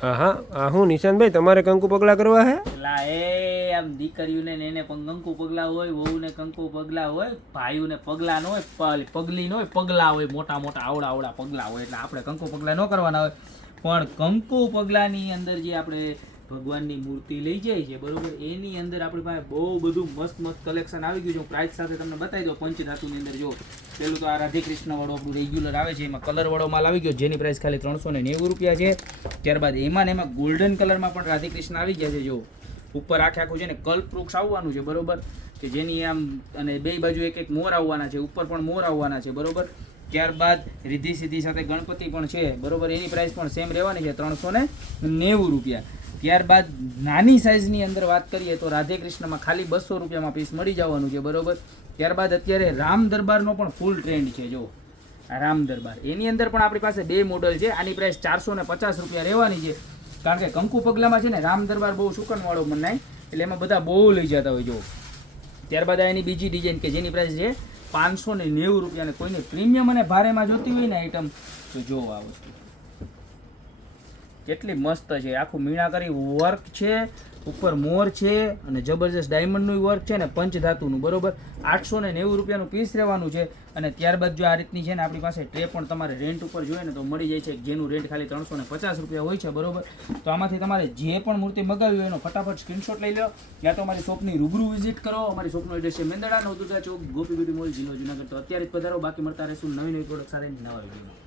હા હું નિશાંતભાઈ તમારે કંકુ પગલા કરવા હે? એલા એ આમ દીકરીઓને ને એને કંકુ પગલા હોય, વહુને કંકુ પગલા હોય, ભાઈઓને પગલા ન હોય, પગલી ન હોય, પગલા હોય, મોટા મોટા આવડા પગલા હોય. એટલે આપણે કંકુ પગલા ન કરવાના હોય, પણ કંકુ પગલાની અંદર જે આપણે ભગવાનની મૂર્તિ લઈ જાય છે બરોબર, એની અંદર આપણી પાસે બહુ બધું મસ્ત કલેક્શન આવી ગયું છે. હું પ્રાઇસ સાથે તમને બતાવી દઉં. પંચધાતુની અંદર જો પેલું તો આ રાધે કૃષ્ણ વાળો આપણું રેગ્યુલર આવે છે, એમાં કલર વાળો માલ આવી ગયો, જેની પ્રાઇસ ખાલી 390 રૂપિયા છે. ત્યારબાદ એમાં ગોલ્ડન કલરમાં પણ રાધે કૃષ્ણ આવી ગયા છે. જો ઉપર આખું છે ને કલ્પવૃક્ષ આવવાનું છે બરોબર, કે જેની આમ અને બે બાજુ એક મોર આવવાના છે, ઉપર પણ મોર આવવાના છે બરોબર. ત્યારબાદ રિદ્ધિ સિદ્ધિ સાથે ગણપતિ પણ છે બરોબર, એની પ્રાઇસ પણ સેમ રહેવાની છે 390 રૂપિયા. ત્યારબાદ નાની સાઇઝની અંદર વાત કરીએ તો રાધે કૃષ્ણમાં ખાલી 200 રૂપિયામાં પીસ મળી જવાનું છે બરોબર. ત્યારબાદ અત્યારે રામ દરબારનો પણ ફૂલ ટ્રેન્ડ છે. જો આ રામ દરબાર, એની અંદર પણ આપણી પાસે 2 મોડલ છે. આની પ્રાઇસ 450 રૂપિયા રહેવાની છે, કારણ કે કંકુ પગલામાં છે ને રામ દરબાર બહુ શુકનવાળો મનાય, એટલે એમાં બધા બહુ લઈ જતા હોય. જો ત્યારબાદ આ એની બીજી ડિઝાઇન કે જેની પ્રાઇસ છે 590 રૂપિયા. અને કોઈને પ્રીમિયમ અને ભારેમાં જોતી હોય ને આઈટમ તો જો આ વસ્તુ કેટલી મસ્ત છે. આખું મીણાકારી વર્ક છે, ઉપર મોર છે અને જબરજસ્ત ડાયમંડનું વર્ક છે ને પંચધાતુનું બરોબર. 890 રૂપિયાનું પીસ રહેવાનું છે. અને ત્યારબાદ જો આ રીતની છે ને આપણી પાસે ટ્રે પણ તમારે રેન્ટ ઉપર જોઈએ ને તો મળી જાય છે, જેનું રેન્ટ ખાલી 350 રૂપિયા હોય છે બરોબર. તો આમાંથી તમારે જે પણ મૂર્તિ મગાવી હોય એનો ફટાફટ સ્ક્રીનશોટ લઈ લો, યા તો અમારી શોપની રૂબરૂ વિઝિટ કરો. અમારી શોપનો એડ્રેસ છે મેંદરડા, નવદુર્ગા ચોક, ગોપી બ્યુટી મોલ, જિલ્લો જુનાગઢ. તો અત્યારે જ પધારો, બાકી મળતા રહેશું નવી પ્રોડક્ટ સાથે નવા વિડીયોમાં.